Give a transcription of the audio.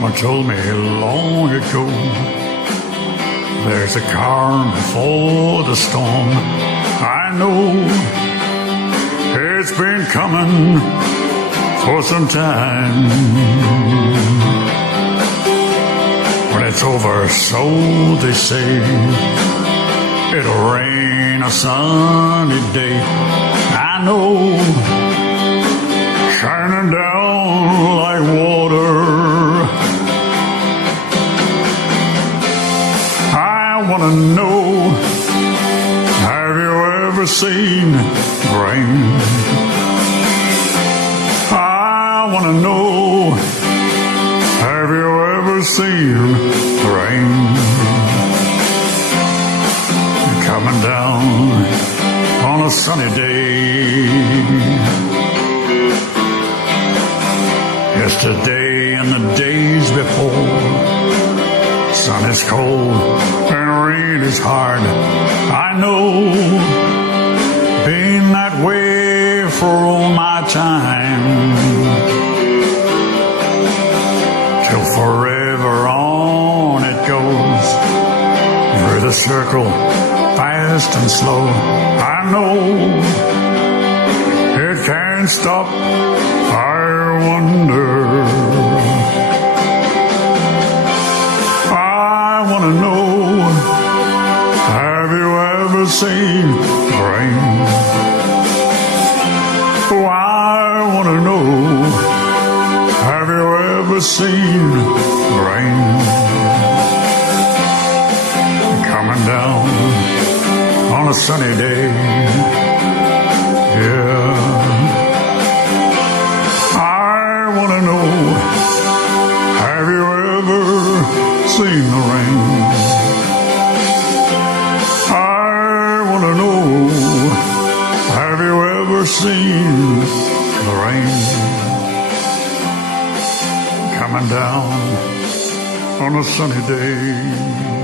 Someone told me long ago, there's a calm before the storm. I know it's been coming for some time. When it's over, so they say, it'll rain a sunny day. I know, shining down like water. I want to know, have you ever seen rain? I want to know, have you ever seen rain? Coming down on a sunny day. Yesterday and the days before, sun is cold and rain is hard. I know, been that way for all my time. Till forever on it goes, through the circle, fast and slow. I know, it can't stop, I wonder. I want to know, have you ever seen rain? Oh, I want to know, have you ever seen rain? Coming down on a sunny day, yeah. I want to know, have you ever seen the rain? I want to know, have you ever seen the rain? Coming down on a sunny day.